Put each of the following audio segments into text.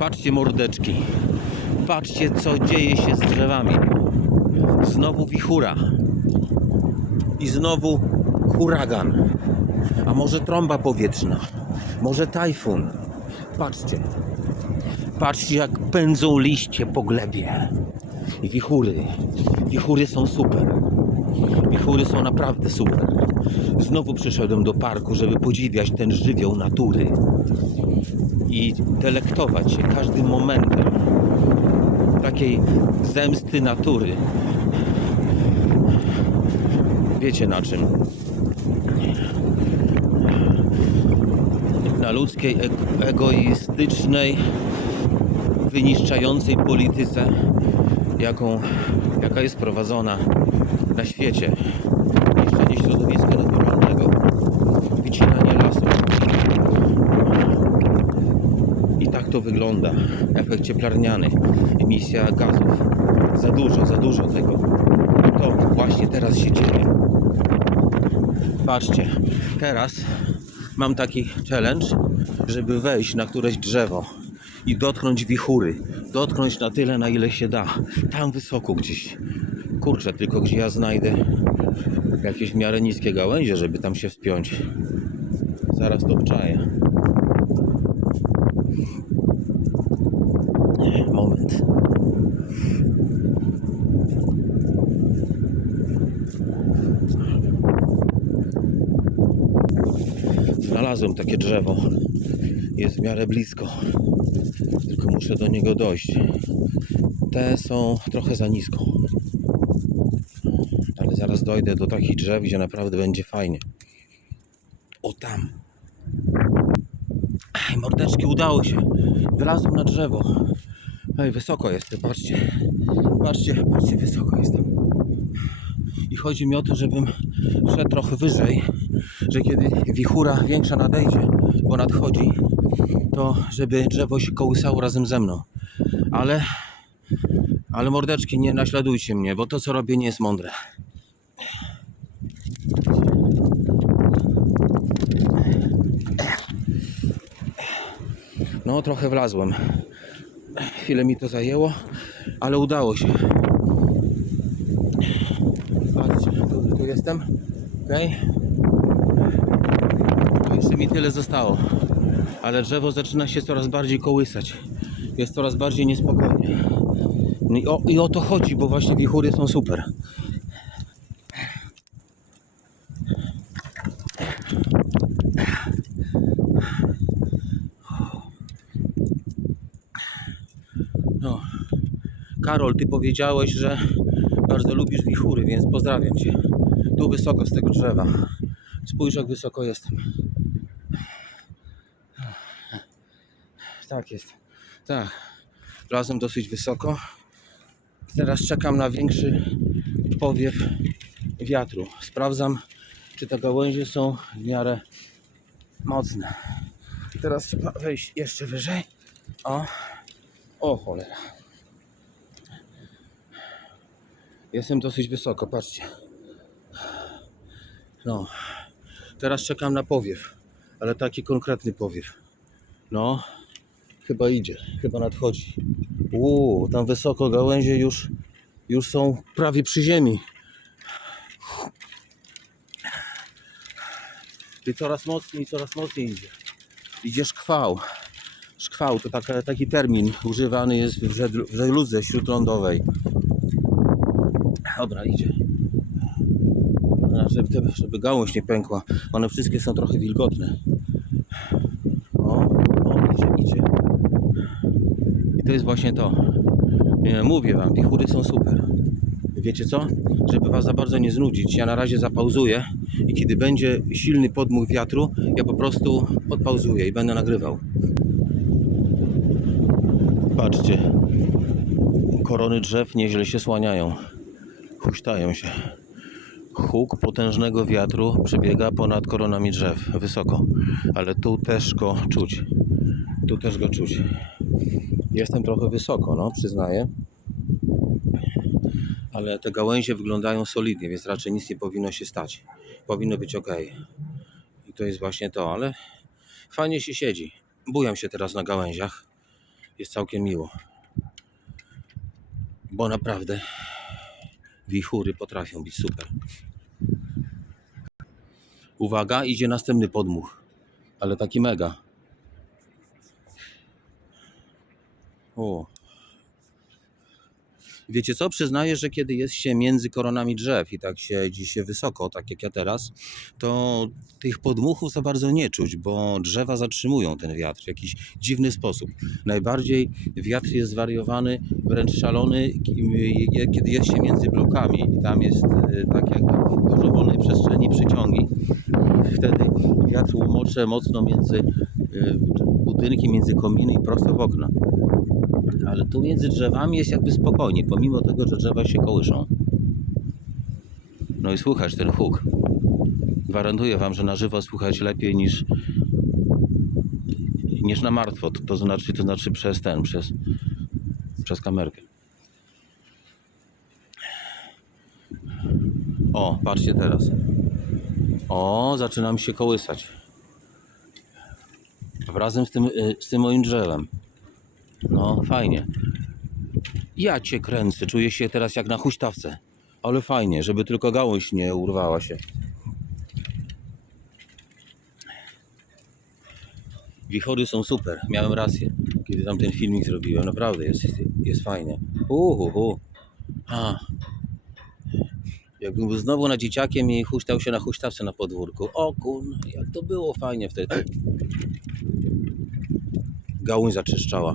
Patrzcie mordeczki. Patrzcie co dzieje się z drzewami. Znowu wichura. I znowu huragan. A może trąba powietrzna. Może tajfun. Patrzcie. Patrzcie jak pędzą liście po glebie. I wichury. Wichury są super. Wichury są naprawdę super. Znowu przyszedłem do parku, żeby podziwiać ten żywioł natury i delektować się każdym momentem takiej zemsty natury. Wiecie na czym? Na ludzkiej, e- egoistycznej, wyniszczającej polityce, jaką, jaka jest prowadzona na świecie. Niszczenie środowiska naturalnego, wycinanie lasów. I tak to wygląda. Efekt cieplarniany, emisja gazów. Za dużo, za dużo tego. To właśnie teraz się dzieje. Patrzcie, teraz mam taki challenge, żeby wejść na któreś drzewo i dotknąć wichury. Dotknąć na tyle, na ile się da. Tam wysoko gdzieś. Kurczę, tylko gdzie ja znajdę jakieś w miarę niskie gałęzie, żeby tam się wspiąć. Zaraz to obczaję. Moment. Znalazłem takie drzewo. Jest w miarę blisko. Tylko muszę do niego dojść. Te są trochę za nisko. Ale zaraz dojdę do takich drzew, gdzie naprawdę będzie fajnie. O tam. Ej, mordeczki, udało się. Wylazłem na drzewo. Ej, wysoko jestem, patrzcie. Patrzcie, patrzcie, wysoko jestem. I chodzi mi o to, żebym szedł trochę wyżej, że kiedy wichura większa nadejdzie, bo nadchodzi, to żeby drzewo się kołysało razem ze mną. Ale, ale mordeczki, nie naśladujcie mnie, bo to co robię nie jest mądre. No, trochę wlazłem. Chwilę mi to zajęło, ale udało się. Patrzcie, tu, tu jestem. Okej. To Jeszcze mi tyle zostało. Ale drzewo zaczyna się coraz bardziej kołysać. Jest coraz bardziej niespokojnie. No I o, I o to chodzi, bo właśnie wichury są super. No. Karol, ty powiedziałeś, że bardzo lubisz wichury, więc pozdrawiam cię. Tu wysoko z tego drzewa. Spójrz, jak wysoko jestem. Tak jest. Tak. Wlazłem dosyć wysoko. Teraz czekam na większy powiew wiatru. Sprawdzam, czy te gałęzie są w miarę mocne. Teraz trzeba wejść jeszcze wyżej. O, o cholera. Jestem dosyć wysoko, patrzcie. No. Teraz czekam na powiew, ale taki konkretny powiew. No, chyba idzie, chyba nadchodzi. Uuu, tam wysoko gałęzie już, już są prawie przy ziemi. I coraz mocniej, coraz mocniej idzie. Idzie szkwał. Szkwał to taka, taki termin używany jest w żegl- w żegludze śródlądowej. Dobra, idzie. A, Żeby, te- żeby gałąź nie pękła. One wszystkie są trochę wilgotne. O, o, idzie, idzie. I to jest właśnie to. Mówię wam, wichury są super. Wiecie co? Żeby was za bardzo nie znudzić, ja na razie zapauzuję i kiedy będzie silny podmuch wiatru, ja po prostu odpauzuję i będę nagrywał. Patrzcie, korony drzew nieźle się słaniają, huśtają się. Huk potężnego wiatru przebiega ponad koronami drzew, wysoko, ale tu też go czuć. Tu też go czuć. Jestem trochę wysoko, no, przyznaję. Ale te gałęzie wyglądają solidnie, więc raczej nic nie powinno się stać. Powinno być ok. I to jest właśnie to, ale fajnie się siedzi. Bujam się teraz na gałęziach. jest całkiem miło. Bo naprawdę wichury potrafią być super. Uwaga, idzie następny podmuch, ale taki mega. O. Wiecie co? Przyznaję, że kiedy jest się między koronami drzew i tak siedzi się wysoko, tak jak ja teraz, to tych podmuchów za bardzo nie czuć, bo drzewa zatrzymują ten wiatr w jakiś dziwny sposób. Najbardziej wiatr jest zwariowany, wręcz szalony, kiedy jest się między blokami i tam jest e, tak jakby dużo wolnej przestrzeni, przyciągi. Wtedy wiatr łomocze mocno między e, budynki, między kominy i prosto w okna. Ale tu między drzewami jest jakby spokojnie, pomimo tego, że drzewa się kołyszą. No i słuchasz ten huk. Gwarantuję wam, że na żywo słuchać lepiej niż niż na martwo. To, to znaczy, to znaczy przez ten, przez, przez kamerkę. O, patrzcie teraz. O, zaczynam się kołysać. Razem z tym, y, z tym moim drzewem. No, fajnie. Ja cię kręcę, czuję się teraz jak na huśtawce. Ale fajnie, żeby tylko gałąź nie urwała się. Wichory są super, miałem rację, kiedy tam ten filmik zrobiłem. Naprawdę jest, jest fajnie. Uhu, A. Jakbym był znowu na dzieciakiem i huśtał się na huśtawce na podwórku. O kun, jak to było fajnie wtedy. Gałąź zaczyszczała.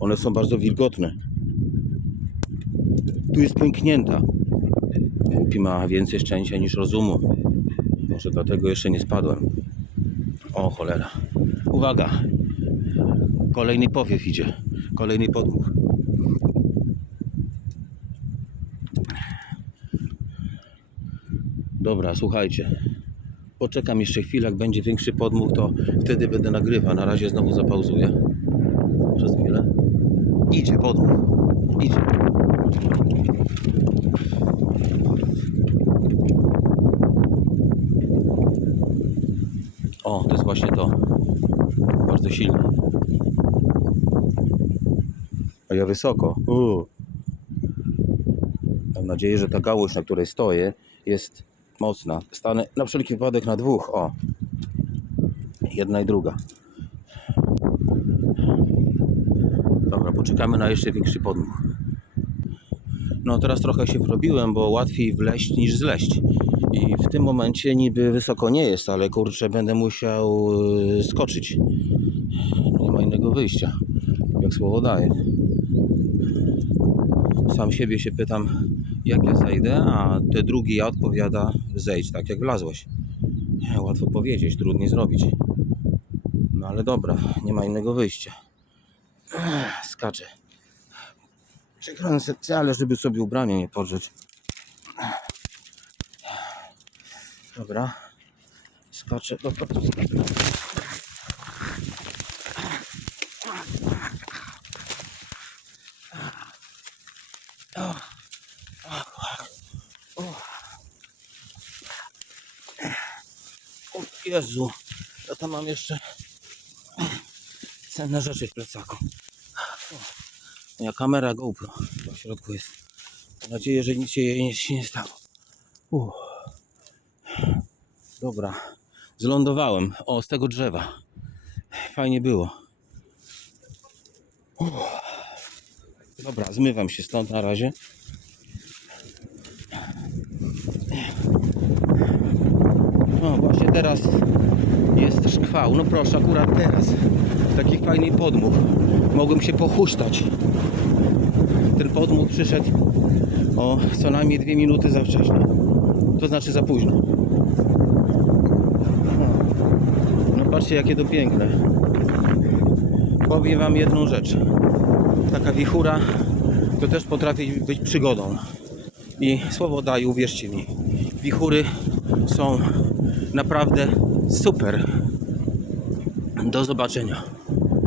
One są bardzo wilgotne. Tu jest pęknięta. Głupi ma więcej szczęścia niż rozumu. Może dlatego jeszcze nie spadłem. O cholera. Uwaga. Kolejny powiew idzie. Kolejny podmuch. Dobra, słuchajcie. Poczekam jeszcze chwilę, jak będzie większy podmuch, to wtedy będę nagrywał. Na razie znowu zapauzuję. Idzie podmuch. Idzie. O, to jest właśnie to. Bardzo silne. A ja wysoko. Mam nadzieję, że ta gałąź, na której stoję, jest mocna. Stanę na wszelki wypadek na dwóch. O. Jedna i druga. Dobra, poczekamy na jeszcze większy podmuch. No teraz trochę się wrobiłem, bo łatwiej wleść niż zleść. I w tym momencie niby wysoko nie jest, ale kurczę będę musiał yy, skoczyć. Nie ma innego wyjścia, jak słowo daje. Sam siebie się pytam, jak ja zejdę, a te drugi odpowiada, zejdź tak jak wlazłeś. Łatwo powiedzieć, trudniej zrobić. No ale dobra, nie ma innego wyjścia. Ech, Skaczę. Przekręcę, ale żeby sobie ubranie nie podrzeć. Dobra. Skaczę. Dobra, to skaczę. Jezu, ja tam mam jeszcze cenne rzeczy w plecaku. Moja kamera GoPro w środku jest. Mam nadzieję, że nic się jej nie, się nie stało. Uff. Dobra, zlądowałem. O, z tego drzewa. Fajnie było. Uff. Dobra, zmywam się stąd na razie. O, właśnie teraz jest szkwał. No proszę, akurat teraz. Taki fajny podmuch. Mogłem się pochuśtać. Ten podmuch przyszedł o co najmniej dwie minuty za wcześnie. To znaczy za późno. No patrzcie jakie to piękne. Powiem wam jedną rzecz. Taka wichura to też potrafi być przygodą. I słowo daję, uwierzcie mi. Wichury są naprawdę super. Do zobaczenia.